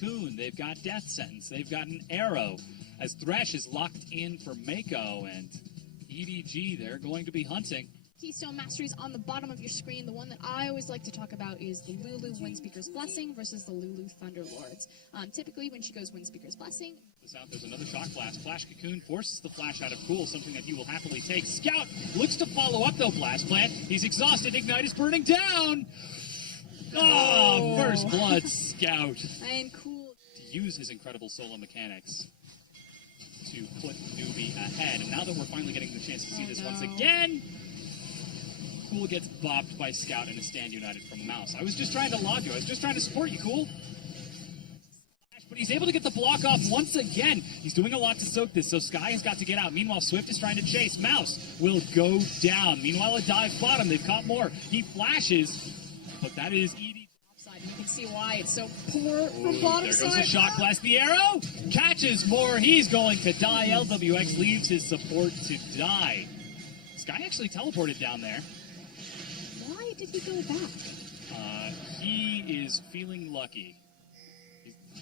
Cocoon, they've got Death Sentence, they've got an Arrow, as Thresh is locked in for 𝐤𝐸, and EDG, they're going to be hunting. Keystone Masteries on the bottom of your screen. The one that I always like to talk about is the Lulu Windspeaker's Blessing versus the Lulu Thunderlords. Typically, when she goes Windspeaker's Blessing... There's another Shock Blast. Flash Cocoon forces the flash out of Cool, something that he will happily take. Scout looks to follow up, though, Blast Plant. He's exhausted. Ignite is burning down! Oh, first blood, Scout. And Cool... To use his incredible solo mechanics to put Newbee ahead. And now that we're finally getting the chance to see this once again... Cool gets bopped by Scout and a stand united from Mouse. I was just trying to log you. I was just trying to support you, Cool. But he's able to get the block off once again. He's doing a lot to soak this, so Skye has got to get out. Meanwhile, Swift is trying to chase. Mouse will go down. Meanwhile, a dive bottom. They've caught more. He flashes, but that is EDG. Offside. You can see why it's so poor from bottom side. There goes a Shock Blast. The Arrow catches more. He's going to die. LWX leaves his support to die. Skye actually teleported down there. Why did he go back? He is feeling lucky.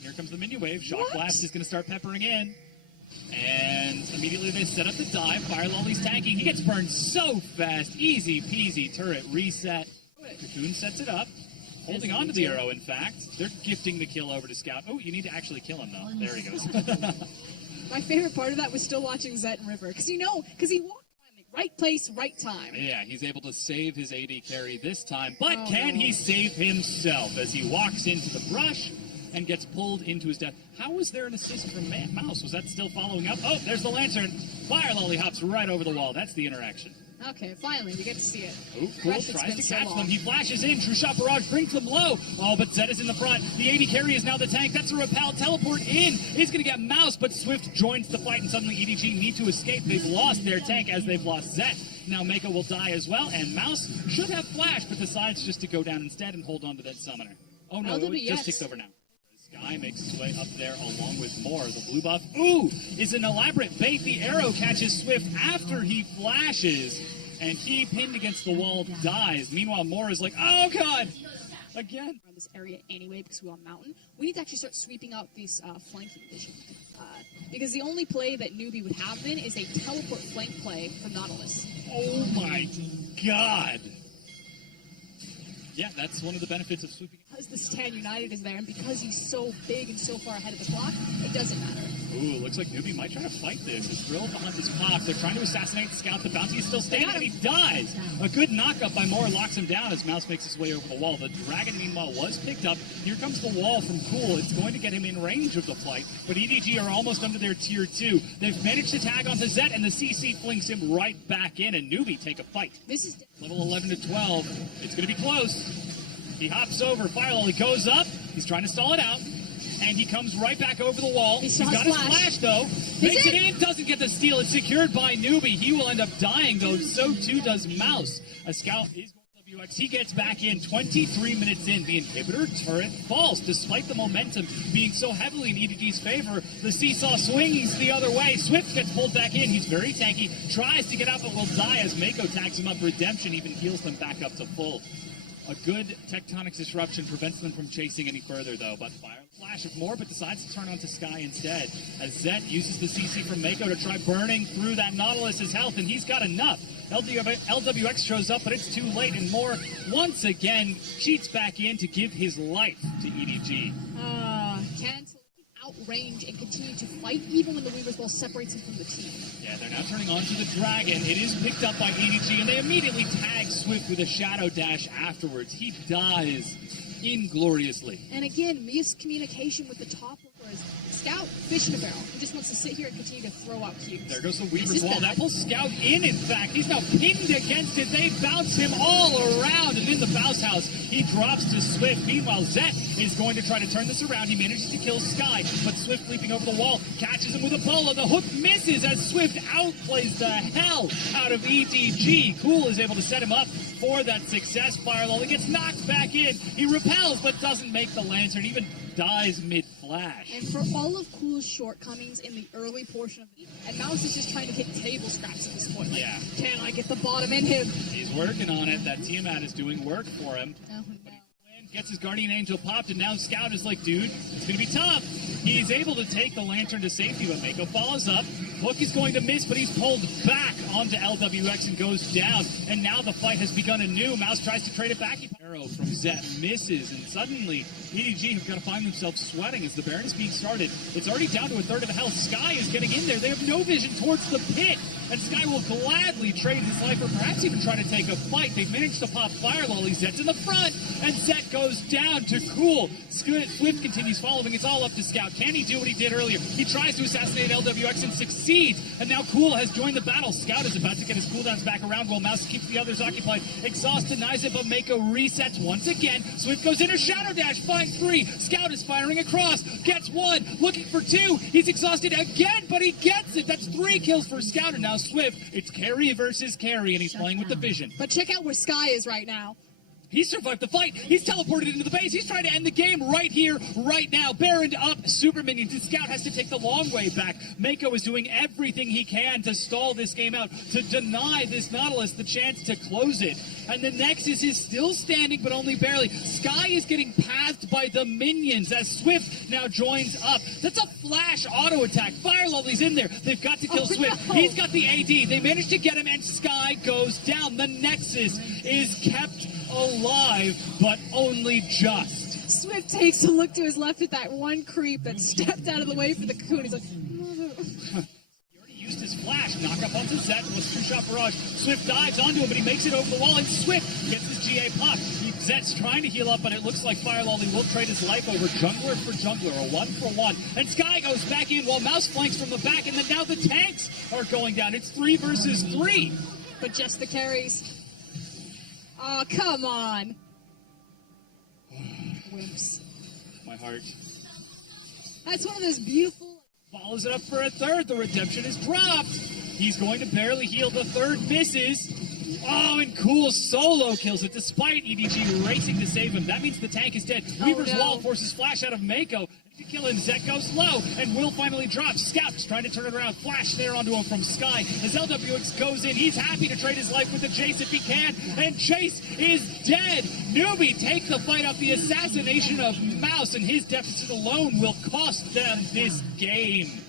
Here comes the minion wave. Shock Blast is going to start peppering in. And immediately they set up the dive. Fire Lolly's tanking. He gets burned so fast. Easy peasy turret reset. Cocoon sets it up. Holding on to the Arrow, in fact. They're gifting the kill over to Scout. Oh, you need to actually kill him, though. There he goes. My favorite part of that was still watching Zet and River. Because he walked in the right place, right time. Yeah, he's able to save his AD carry this time. But can he save himself as he walks into the brush and gets pulled into his death? How was there an assist from Mouse? Was that still following up? Oh, there's the Lantern. Fire Lolly hops right over the wall. That's the interaction. Okay, finally, we get to see it. Oh, Cool tries to catch them. He flashes in. True Shot Barrage brings them low. Oh, but Zed is in the front. The AD carry is now the tank. That's a repel. Teleport in. He's going to get Mouse, but Swift joins the fight, and suddenly EDG need to escape. They've lost their tank as they've lost Zed. Now 𝐤𝐸 will die as well, and Mouse should have flash, but decides just to go down instead and hold on to that summoner. Oh, no, it just takes over now. Skye makes his way up there along with more. The blue buff, is an elaborate bait. The Arrow catches Swift after he flashes, and he, pinned against the wall, dies. Meanwhile, Moore is like, oh, God, again. Around this area anyway, because we're on mountain, we need to actually start sweeping out these flanking vision. Because the only play that Newbee would have been is a teleport flank play from Nautilus. Oh, my God. Yeah, that's one of the benefits of sweeping. Because the stand united is there, and because he's so big and so far ahead of the clock, it doesn't matter. Ooh, looks like Newbee might try to fight this. His drill behind his pop. They're trying to assassinate the Scout. The bounty is still standing, and he dies. A good knockup by Moore locks him down as Mouse makes his way over the wall. The Dragon, meanwhile, was picked up. Here comes the wall from Cool. It's going to get him in range of the flight, but EDG are almost under their tier 2. They've managed to tag onto Zet, and the CC flings him right back in, and Newbee take a fight. This is level 11 to 12. It's going to be close. He hops over. Fire Lolly goes up. He's trying to stall it out. And he comes right back over the wall. He's got his flash, though. Makes it in. Doesn't get the steal. It's secured by Newbee. He will end up dying, though. So, too, does Mouse. A Scout is going to WX. He gets back in. 23 minutes in. The inhibitor turret falls. Despite the momentum being so heavily in EDG's favor, the seesaw swings the other way. Swift gets pulled back in. He's very tanky. Tries to get out, but will die as 𝐤𝐸 tags him up. Redemption even heals them back up to full. A good tectonic disruption prevents them from chasing any further, though. But Fire flash of more, but decides to turn onto Skye instead. As Zet uses the CC from 𝐤𝐸 to try burning through that Nautilus's health, and he's got enough. LWX shows up, but it's too late, and Moore once again cheats back in to give his life to EDG. Cancel outrange and continue to fight, even when the Weaver's Ball separates him from the team. Yeah, they're now turning on to the Dragon. It is picked up by EDG, and they immediately tag Swift with a Shadow Dash afterwards. He dies ingloriously. And again, miscommunication with the top whereas Scout, fish in a barrel. He just wants to sit here and continue to throw out cubes. There goes the Weaver's Wall. That pulls Scout in fact. He's now pinned against it. They bounce him all around, and in the bounce house, he drops to Swift. Meanwhile, Zet is going to try to turn this around. He manages to kill Skye, but Swift leaping over the wall, catches him with a bola. The hook misses as Swift outplays the hell out of EDG. Cool is able to set him up for that success. Fire Lolly gets knocked back in. He repels, but doesn't make the Lantern, even dies mid-flash. And for all of Cool's shortcomings in the early portion of the and Mouse is just trying to hit table scraps at this point. Like, yeah. Can I get the bottom in him? He's working on it. That Tiamat is doing work for him. Oh, no. Gets his Guardian Angel popped, and now Scout is like, dude, it's going to be tough. He's able to take the Lantern to safety, but 𝐸𝐸𝐸 follows up. Hook is going to miss, but he's pulled back onto 𝐿WX and goes down. And now the fight has begun anew. Mouse tries to trade it back. Arrow from 𝐸𝐸𝐸 misses, and suddenly EDG have got to find themselves sweating as the Baron is being started. It's already down to a third of the health. Sky is getting in there. They have no vision towards the pit, and Sky will gladly trade his life or perhaps even try to take a fight. They've managed to pop Fire Lolly. Zet's in the front, and 𝐸𝐸𝐸 goes down to 𝐒𝐮𝐛𝐜𝐫𝐢. Swift continues following. It's all up to Scout. Can he do what he did earlier? He tries to assassinate 𝐿WX and succeeds, and now 𝐒𝐮𝐜 has joined the battle. Scout is about to get his cooldowns back around while Mouse keeps the others occupied. 𝐸𝐸𝐸 denies it, but 𝐸𝐸𝐸 resets once again. Swift goes in a Shadow Dash, finds 3. Scout is firing across, gets 1, looking for 2. He's exhausted again, but he gets it. That's 3 kills for Scout, and now Swift. It's carry versus carry, and he's playing with the vision. But check out where Sky is right now. He survived the fight. He's teleported into the base. He's trying to end the game right here, right now. Baron up, super minions. And Scout has to take the long way back. 𝐸𝐸𝐸 is doing everything he can to stall this game out, to deny this Nautilus the chance to close it. And the Nexus is still standing, but only barely. Sky is getting pathed by the minions as Swift now joins up. That's a flash auto attack. Fire Lolly's in there. They've got to kill Swift. No. He's got the AD. They managed to get him, and Sky goes down. The Nexus is kept alive, but only just. Swift takes a look to his left at that one creep that stepped out of the way for the cocoon. He's like, He already used his flash. Knock up onto 𝐸𝐸𝐸 plus 2-shot barrage. Swift dives onto him, but he makes it over the wall, and Swift gets his GA pop. 𝐸𝐸𝐸's trying to heal up, but it looks like Fire Lolly will trade his life over jungler for jungler, a 1-for-1. And Sky goes back in while Mouse flanks from the back, and then now the tanks are going down. It's 3 versus 3. but just the carries. Oh, come on. Wimps. My heart. That's one of those beautiful... Follows it up for a third. The redemption is dropped. He's going to barely heal. The third misses. Oh, and 𝐿 solo kills it despite EDG racing to save him. That means the tank is dead. Weaver's wall forces flash out of 𝐸𝐸𝐸 to kill him. 𝐸𝐸𝐸 goes low, and will finally drop. Scout's trying to turn it around. Flash there onto him from Sky. As 𝐿WX goes in, he's happy to trade his life with the 𝐿_𝐸𝐸𝐸 if he can, and 𝐿_𝐸𝐸 is dead. Newbee takes the fight off the assassination of Mouse, and his deficit alone will cost them this game.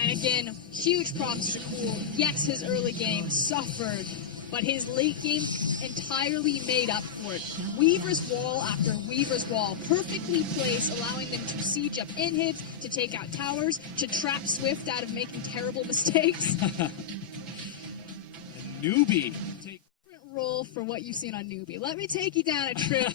And again, huge props to 𝐿_𝐸𝐸𝐸. Yes, his early game suffered, but his late game entirely made up for it. Weaver's wall after Weaver's wall, perfectly placed, allowing them to siege up inhibs, to take out towers, to trap Swift out of making terrible mistakes. Newbee. Role for what you've seen on Newbee. Let me take you down a trip,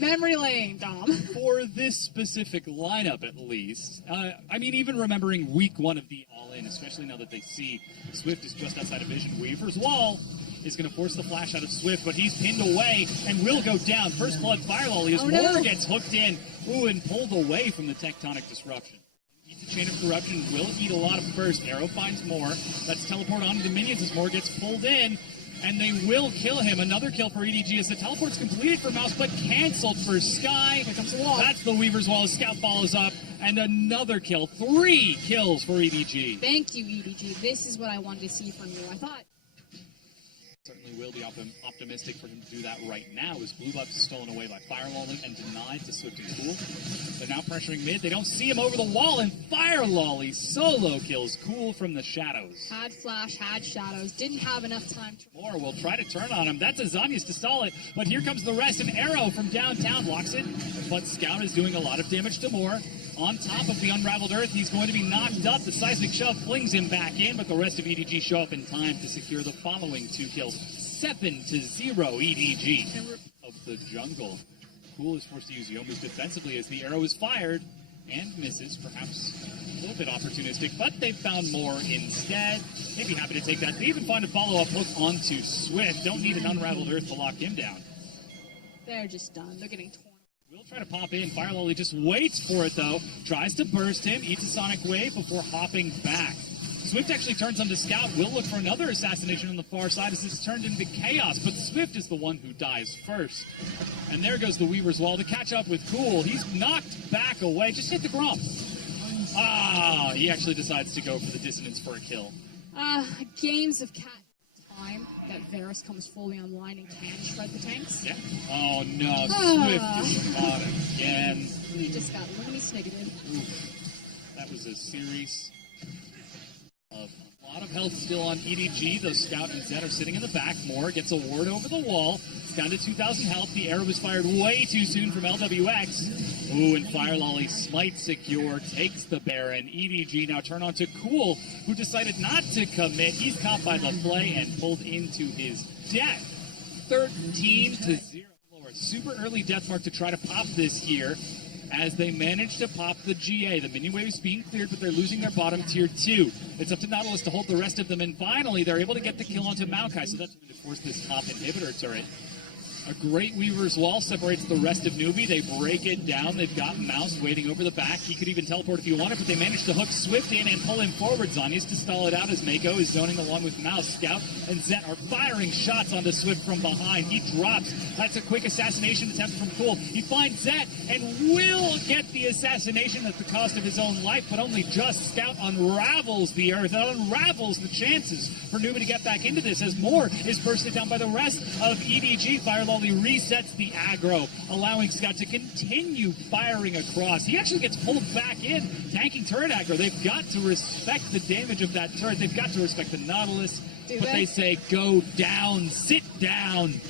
memory lane, Dom. For this specific lineup, at least. I mean, even remembering week 1 of the All-In, especially now that they see Swift is just outside of vision. Weaver's wall is going to force the flash out of Swift, but he's pinned away and will go down. First blood, Fire Lolly as Moore gets hooked in. Ooh, and pulled away from the tectonic disruption. Eats a chain of corruption, will eat a lot of burst. Arrow finds Moore. That's teleport onto the minions as Moore gets pulled in. And they will kill him. Another kill for EDG as the teleport's completed for Mouse, but canceled for Sky. Here comes the wall. That's the Weaver's wall as Scout follows up. And another kill. 3 kills for EDG. Thank you, EDG. This is what I wanted to see from you. I thought... Certainly will be optimistic for him to do that right now as blue buff is stolen away by Fire Lolly and denied to Swift and 𝐿_𝐸𝐸𝐸. They're now pressuring mid. They don't see him over the wall, and Fire Lolly solo kills 𝐿_𝐸𝐸𝐸 from the shadows. Had flash, had shadows, didn't have enough time to... Moore will try to turn on him. That's 𝐻𝑒𝑧𝑎𝑛ya's to stall it, but here comes the rest. An arrow from downtown locks it, but Scout is doing a lot of damage to Moore. On top of the unraveled earth, he's going to be knocked up. The seismic shove flings him back in, but the rest of EDG show up in time to secure the following 2 kills. 7-0 EDG of the jungle. 𝐿_𝐸𝑸𝑸 is forced to use Youmu's defensively as the arrow is fired and misses. Perhaps a little bit opportunistic, but they found more instead. They'd be happy to take that. They even find a follow-up hook onto Swift. Don't need an unraveled earth to lock him down. They're just done. They're getting torn. Will try to pop in. Fire Lolly just waits for it, though. Tries to burst him, eats a sonic wave before hopping back. Swift actually turns onto Scout. Will look for another assassination on the far side as this is turned into chaos, but Swift is the one who dies first. And there goes the Weaver's wall to catch up with 𝐿_𝐸𝑸𝑸. He's knocked back away. Just hit the grump. He actually decides to go for the dissonance for a kill. Games of cat time. that Varus comes fully online and can shred the tanks. Yeah. Oh no, Swift is caught again. He just got Looney Sniggeted. That was a series of a lot of health still on EDG. Those Scout and Zed are sitting in the back. Moore gets a ward over the wall. It's down to 2,000 health. The arrow was fired way too soon from LWX. Ooh, and Fire Lolly Smite secure, takes the Baron. EDG now turn on to Cool, who decided not to commit. He's caught by the play and pulled into his death. 13-0. Super early death mark to try to pop this here, as they manage to pop the GA. The minion wave is being cleared, but they're losing their bottom tier 2. It's up to Nautilus to hold the rest of them, and finally they're able to get the kill onto 𝐿PL, so that's going to force this top inhibitor turret. A great Weaver's Wall separates the rest of Newbee. They break it down. They've got Mouse waiting over the back. He could even teleport if he wanted, but they managed to hook Swift in and pull him forward. Zhonya's to stall it out as 𝐿PL is zoning along with Mouse. Scout and Zet are firing shots onto Swift from behind. He drops. That's a quick assassination attempt from Cool. He finds Zet and will get the assassination at the cost of his own life, but only just. Scout unravels the earth and unravels the chances for Newbee to get back into this, as Moore is bursted down by the rest of EDG. Fire Lolly resets the aggro, allowing Scout to continue firing across. He actually gets pulled back in, tanking turret aggro. They've got to respect the damage of that turret. They've got to respect the Nautilus. But they say, go down, sit down.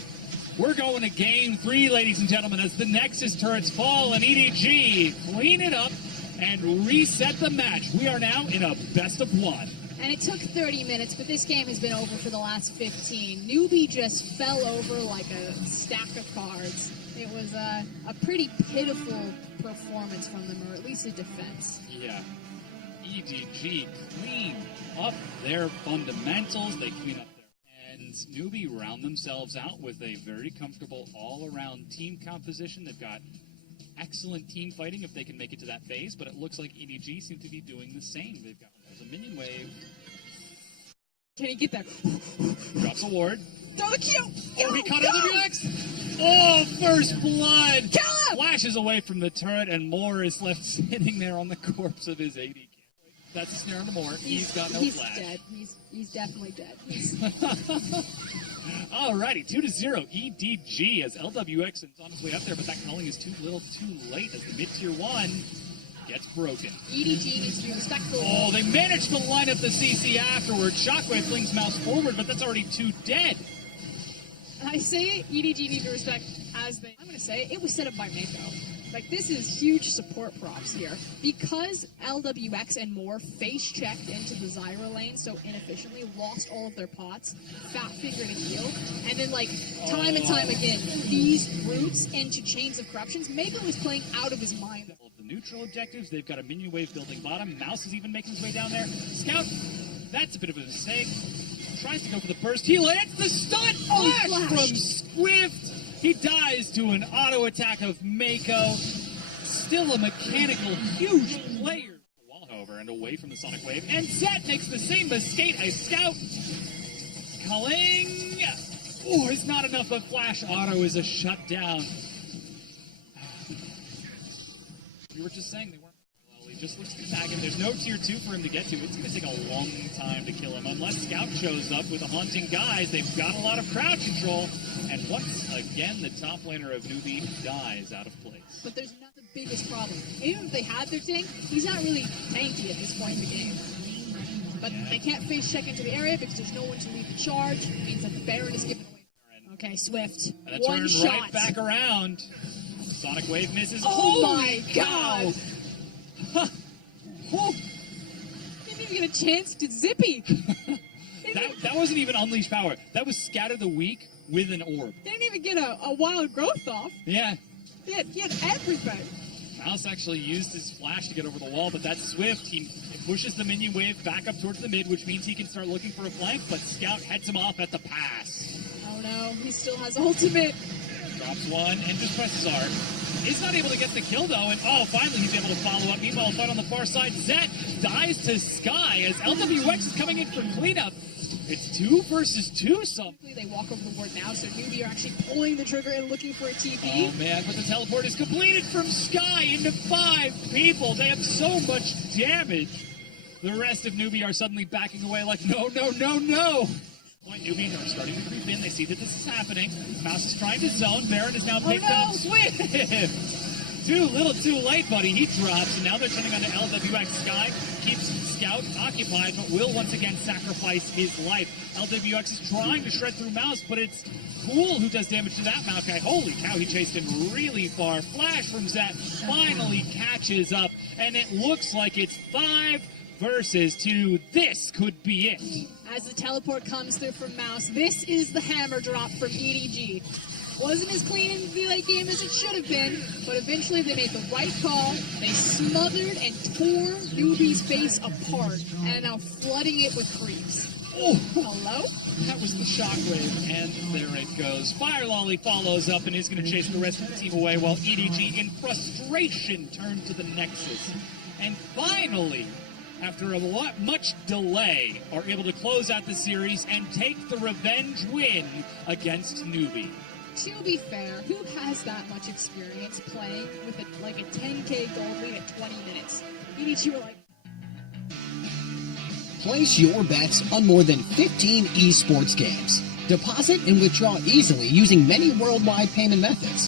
We're going to game 3, ladies and gentlemen, as the Nexus turrets fall and EDG clean it up and reset the match. We are now in a best of 1. And it took 30 minutes, but this game has been over for the last 15. Newbee just fell over like a stack of cards. It was a pretty pitiful performance from them, or at least a defense. Yeah. EDG clean up their fundamentals. They clean up their ends. Newbee round themselves out with a very comfortable all-around team composition. They've got excellent team fighting if they can make it to that phase, but it looks like EDG seem to be doing the same. They've got a minion wave. Can he get that? Drops a ward. Throw the Q! Oh, he caught LWX! Oh, first blood! Kill him! Flashes away from the turret, and Moore is left sitting there on the corpse of his AD. That's a snare on the Moore. He's got no flash. He's dead. He's definitely dead. Alrighty, 2-0 EDG as LWX is on his way up there, but that calling is too little too late as the mid-tier 1 gets broken. EDG needs to be respectful. Oh, they managed to line up the CC afterwards. Shockwave flings Mouse forward, but that's already 2 dead. I say EDG need to respect as they... I'm going to say it was set up by 𝐿PL. Like, this is huge support props here. Because LWX and Moore face-checked into the Zyra lane so inefficiently, lost all of their pots, fat-fingered and healed, and then, like, time and time again, these roots into Chains of Corruptions, 𝐿PL was playing out of his mind. The neutral objectives, they've got a minion wave building bottom. Mouse is even making his way down there. Scout, that's a bit of a mistake. Tries to go for the burst. He lands the stun flash from Swift. He dies to an auto attack of 𝐿PL. Still a mechanical, huge player. Wall, however, and away from the Sonic Wave. And Zet makes the same mistake as Scout. Culling. Oh, it's not enough, but flash auto is a shutdown. We were just saying they weren't. Well, he just looks to tag him. There's no tier 2 for him to get to. It's going to take a long time to kill him. Unless Scout shows up with a haunting guise, they've got a lot of crowd control. And once again, the top laner of Newbee dies out of place. But there's not the biggest problem. Even if they had their tank, he's not really tanky at this point in the game. But they can't face check into the area because there's no one to lead the charge. It means that the Baron is given away. Okay, Swift. And One shot. Right back around. Sonic Wave misses. Oh my god! Oh. Didn't even get a chance to zippy. that wasn't even Unleash Power. That was Scatter the Weak with an orb. Didn't even get a wild growth off. Yeah. He had everything. Mouse actually used his flash to get over the wall, but that's Swift. He pushes the minion wave back up towards the mid, which means he can start looking for a flank, but Scout heads him off at the pass. Oh no, he still has ultimate. Drops one and just presses R. He's not able to get the kill though, and oh, finally he's able to follow up. Meanwhile, fight on the far side. Zet dies to Sky as LWX is coming in for cleanup. It's 2 versus 2 something. They walk over the ward now, so Newbee are actually pulling the trigger and looking for a TP. Oh man, but the teleport is completed from Sky into 5 people. They have so much damage. The rest of Newbee are suddenly backing away like, no, no, no, no. Point Newbee are starting to creep in. They see that this is happening. Mouse is trying to zone. Baron is now picked up. Swift! Too little too late, buddy. He drops, and now they're turning on to LWX. Sky keeps Scout occupied, but will once again sacrifice his life. LWX is trying to shred through Mouse, but it's Cool who does damage to that Maokai. Holy cow, he chased him really far. Flash from Zet finally catches up, and it looks like it's 5 versus 2. This could be it. As the teleport comes through from Mouse, this is the hammer drop from EDG. Wasn't as clean in the late game as it should have been, but eventually they made the right call. They smothered and tore Newbee's face apart, and are now flooding it with creeps. Oh, hello? That was the shockwave, and there it goes. Fire Lolly follows up and is going to chase the rest of the team away, while EDG, in frustration, turns to the Nexus. And finally, after much delay, are able to close out the series and take the revenge win against Newbee. To be fair, who has that much experience playing with a 10K gold lead at 20 minutes? EDG were like... Place your bets on more than 15 esports games. Deposit and withdraw easily using many worldwide payment methods.